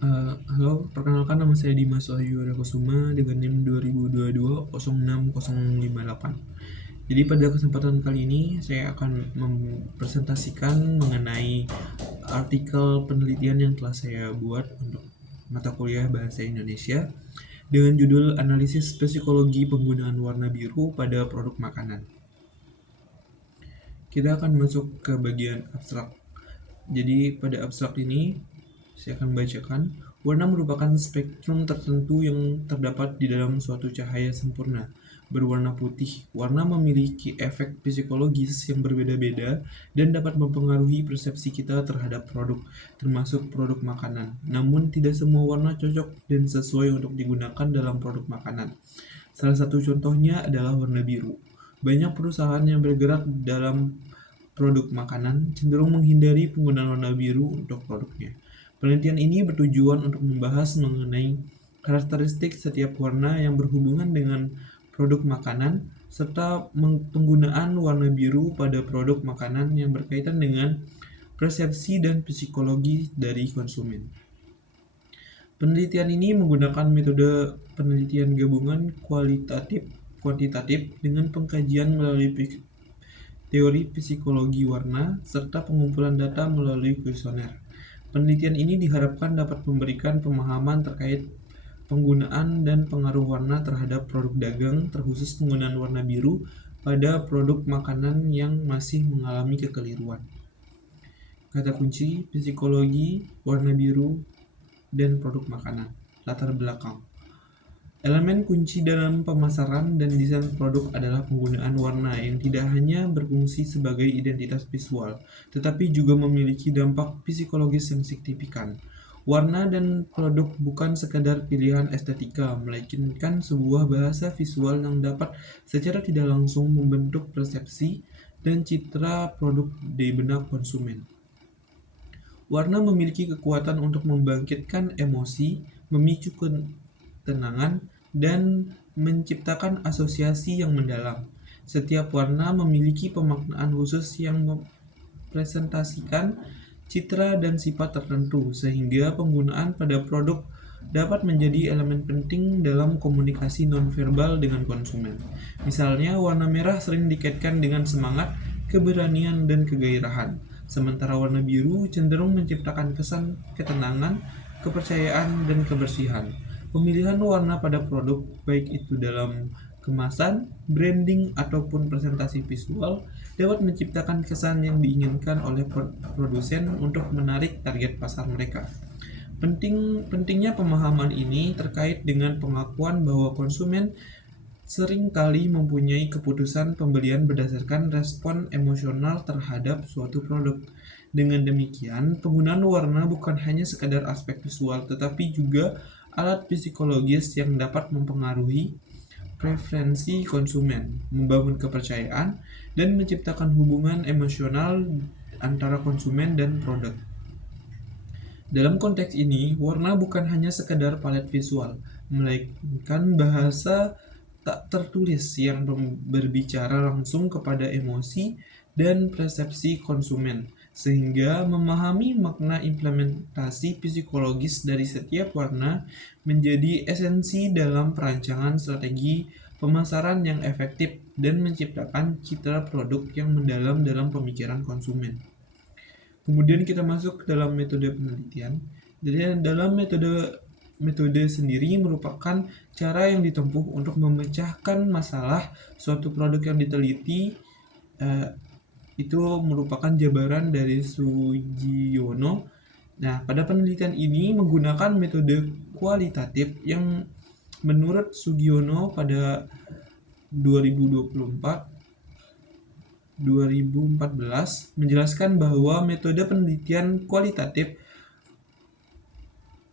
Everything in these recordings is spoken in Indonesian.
Halo, perkenalkan nama saya Dimas Wahyu Kusuma dengan NIM 2022-06058. Jadi pada kesempatan kali ini saya akan mempresentasikan mengenai artikel penelitian yang telah saya buat untuk mata kuliah Bahasa Indonesia dengan judul Analisis Psikologi Penggunaan Warna Biru pada Produk Makanan. Kita akan masuk ke bagian abstrak. Jadi pada abstrak ini saya akan bacakan. Warna merupakan spektrum tertentu yang terdapat di dalam suatu cahaya sempurna, berwarna putih. Warna memiliki efek psikologis yang berbeda-beda dan dapat mempengaruhi persepsi kita terhadap produk, termasuk produk makanan. Namun tidak semua warna cocok dan sesuai untuk digunakan dalam produk makanan. Salah satu contohnya adalah warna biru. Banyak perusahaan yang bergerak dalam produk makanan cenderung menghindari penggunaan warna biru untuk produknya. Penelitian ini bertujuan untuk membahas mengenai karakteristik setiap warna yang berhubungan dengan produk makanan, serta penggunaan warna biru pada produk makanan yang berkaitan dengan persepsi dan psikologi dari konsumen. Penelitian ini menggunakan metode penelitian gabungan kuantitatif dengan pengkajian melalui teori psikologi warna, serta pengumpulan data melalui kuesioner. Penelitian ini diharapkan dapat memberikan pemahaman terkait penggunaan dan pengaruh warna terhadap produk dagang, terkhusus penggunaan warna biru pada produk makanan yang masih mengalami kekeliruan. Kata kunci: psikologi, warna biru, dan produk makanan. Latar belakang. Elemen kunci dalam pemasaran dan desain produk adalah penggunaan warna yang tidak hanya berfungsi sebagai identitas visual, tetapi juga memiliki dampak psikologis yang signifikan. Warna dan produk bukan sekadar pilihan estetika, melainkan sebuah bahasa visual yang dapat secara tidak langsung membentuk persepsi dan citra produk di benak konsumen. Warna memiliki kekuatan untuk membangkitkan emosi, memicu ketenangan, dan menciptakan asosiasi yang mendalam. Setiap warna memiliki pemaknaan khusus yang mempresentasikan citra dan sifat tertentu, sehingga penggunaan pada produk dapat menjadi elemen penting dalam komunikasi nonverbal dengan konsumen. Misalnya, warna merah sering dikaitkan dengan semangat, keberanian, dan kegairahan, sementara warna biru cenderung menciptakan kesan ketenangan, kepercayaan, dan kebersihan. Pemilihan warna pada produk, baik itu dalam kemasan, branding, ataupun presentasi visual, dapat menciptakan kesan yang diinginkan oleh produsen untuk menarik target pasar mereka. Pentingnya pemahaman ini terkait dengan pengakuan bahwa konsumen sering kali mempunyai keputusan pembelian berdasarkan respon emosional terhadap suatu produk. Dengan demikian, penggunaan warna bukan hanya sekadar aspek visual, tetapi juga alat psikologis yang dapat mempengaruhi preferensi konsumen, membangun kepercayaan, dan menciptakan hubungan emosional antara konsumen dan produk. Dalam konteks ini, warna bukan hanya sekadar palet visual, melainkan bahasa tak tertulis yang berbicara langsung kepada emosi dan persepsi konsumen, sehingga memahami makna implementasi psikologis dari setiap warna menjadi esensi dalam perancangan strategi pemasaran yang efektif dan menciptakan citra produk yang mendalam dalam pemikiran konsumen. Kemudian kita masuk ke dalam metode penelitian. Jadi dalam metode sendiri merupakan cara yang ditempuh untuk memecahkan masalah suatu produk yang diteliti. Itu merupakan jabaran dari Sugiono. Nah, pada penelitian ini menggunakan metode kualitatif yang menurut Sugiono pada 2014 menjelaskan bahwa metode penelitian kualitatif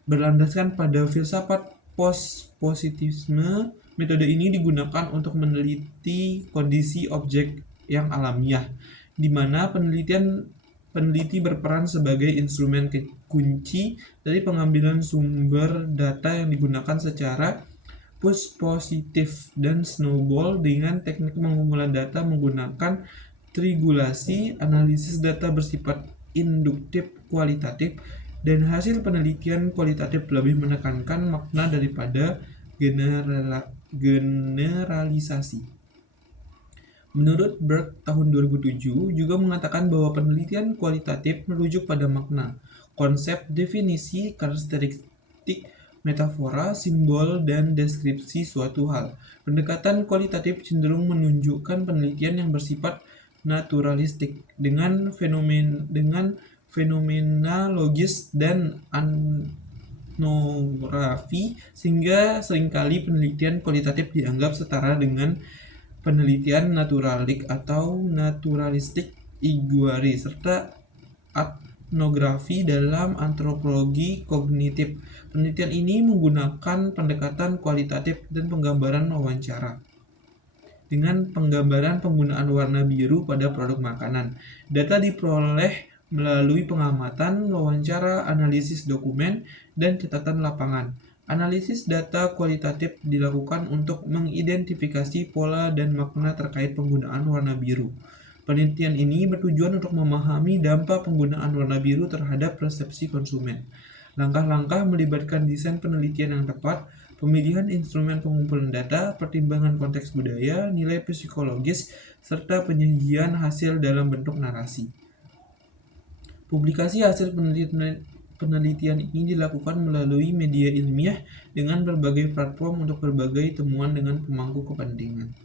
berlandaskan pada filsafat post-positivisme. Metode ini digunakan untuk meneliti kondisi objek yang alamiah, di mana peneliti berperan sebagai instrumen kunci dari pengambilan sumber data yang digunakan secara push positif dan snowball dengan teknik pengumpulan data menggunakan triangulasi. Analisis data bersifat induktif kualitatif dan hasil penelitian kualitatif lebih menekankan makna daripada generalisasi. Menurut Berg tahun 2007 juga mengatakan bahwa penelitian kualitatif merujuk pada makna, konsep, definisi, karakteristik, metafora, simbol, dan deskripsi suatu hal. Pendekatan kualitatif cenderung menunjukkan penelitian yang bersifat naturalistik dengan fenomenologis dan etnografi, sehingga seringkali penelitian kualitatif dianggap setara dengan penelitian naturalik atau naturalistik iguari, serta etnografi dalam antropologi kognitif. Penelitian ini menggunakan pendekatan kualitatif dan penggambaran wawancara dengan penggambaran penggunaan warna biru pada produk makanan. Data diperoleh melalui pengamatan, wawancara, analisis dokumen, dan catatan lapangan. Analisis data kualitatif dilakukan untuk mengidentifikasi pola dan makna terkait penggunaan warna biru. Penelitian ini bertujuan untuk memahami dampak penggunaan warna biru terhadap persepsi konsumen. Langkah-langkah melibatkan desain penelitian yang tepat, pemilihan instrumen pengumpulan data, pertimbangan konteks budaya, nilai psikologis, serta penyajian hasil dalam bentuk narasi. Publikasi hasil penelitian ini dilakukan melalui media ilmiah dengan berbagai platform untuk berbagai temuan dengan pemangku kepentingan.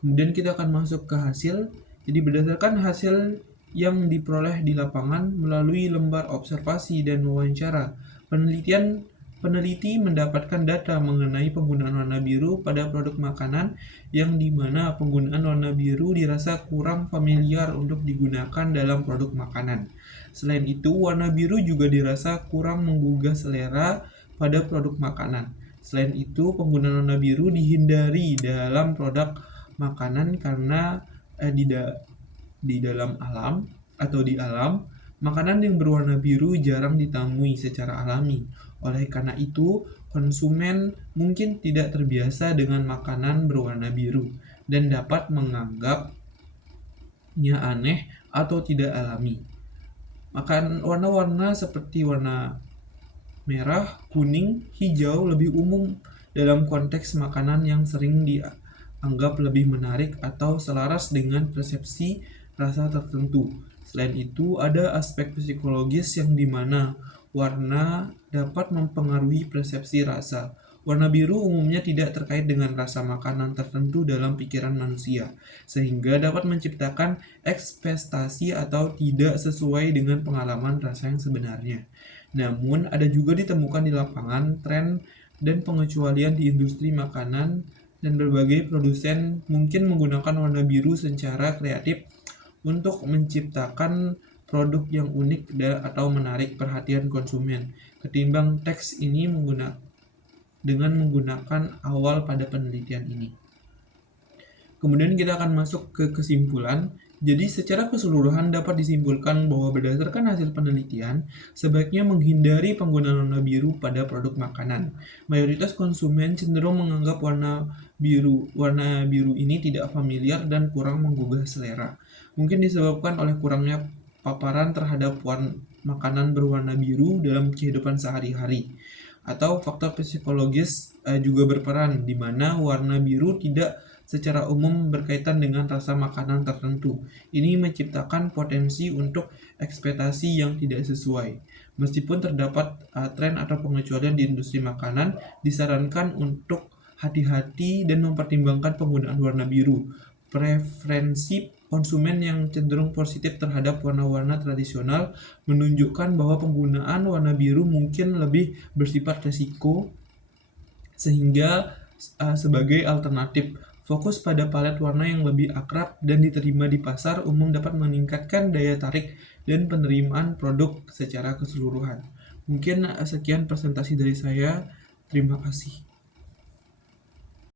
Kemudian kita akan masuk ke hasil. Jadi berdasarkan hasil yang diperoleh di lapangan melalui lembar observasi dan wawancara, peneliti mendapatkan data mengenai penggunaan warna biru pada produk makanan yang dimana penggunaan warna biru dirasa kurang familiar untuk digunakan dalam produk makanan. Selain itu, warna biru juga dirasa kurang menggugah selera pada produk makanan. Selain itu, penggunaan warna biru dihindari dalam produk makanan karena di dalam alam atau di alam, makanan yang berwarna biru jarang ditemui secara alami. Oleh karena itu, konsumen mungkin tidak terbiasa dengan makanan berwarna biru dan dapat menganggapnya aneh atau tidak alami. Makan warna-warna seperti warna merah, kuning, hijau lebih umum dalam konteks makanan yang sering dianggap lebih menarik atau selaras dengan persepsi rasa tertentu. Selain itu, ada aspek psikologis yang dimana warna dapat mempengaruhi persepsi rasa. Warna biru umumnya tidak terkait dengan rasa makanan tertentu dalam pikiran manusia, sehingga dapat menciptakan ekspektasi atau tidak sesuai dengan pengalaman rasa yang sebenarnya. Namun, ada juga ditemukan di lapangan tren dan pengecualian di industri makanan, dan berbagai produsen mungkin menggunakan warna biru secara kreatif untuk menciptakan produk yang unik atau menarik perhatian konsumen, ketimbang teks ini dengan menggunakan awal pada penelitian ini. Kemudian kita akan masuk ke kesimpulan. Jadi secara keseluruhan dapat disimpulkan bahwa berdasarkan hasil penelitian, sebaiknya menghindari penggunaan warna biru pada produk makanan. Mayoritas konsumen cenderung menganggap warna biru ini tidak familiar dan kurang menggugah selera. Mungkin disebabkan oleh kurangnya paparan terhadap makanan berwarna biru dalam kehidupan sehari-hari. Atau faktor psikologis juga berperan, di mana warna biru tidak secara umum berkaitan dengan rasa makanan tertentu. Ini menciptakan potensi untuk ekspektasi yang tidak sesuai. Meskipun terdapat tren atau pengecualian di industri makanan, disarankan untuk hati-hati dan mempertimbangkan penggunaan warna biru. Preferensi konsumen yang cenderung positif terhadap warna-warna tradisional menunjukkan bahwa penggunaan warna biru mungkin lebih bersifat resiko, sehingga sebagai alternatif, fokus pada palet warna yang lebih akrab dan diterima di pasar umum dapat meningkatkan daya tarik dan penerimaan produk secara keseluruhan. Mungkin sekian presentasi dari saya. Terima kasih.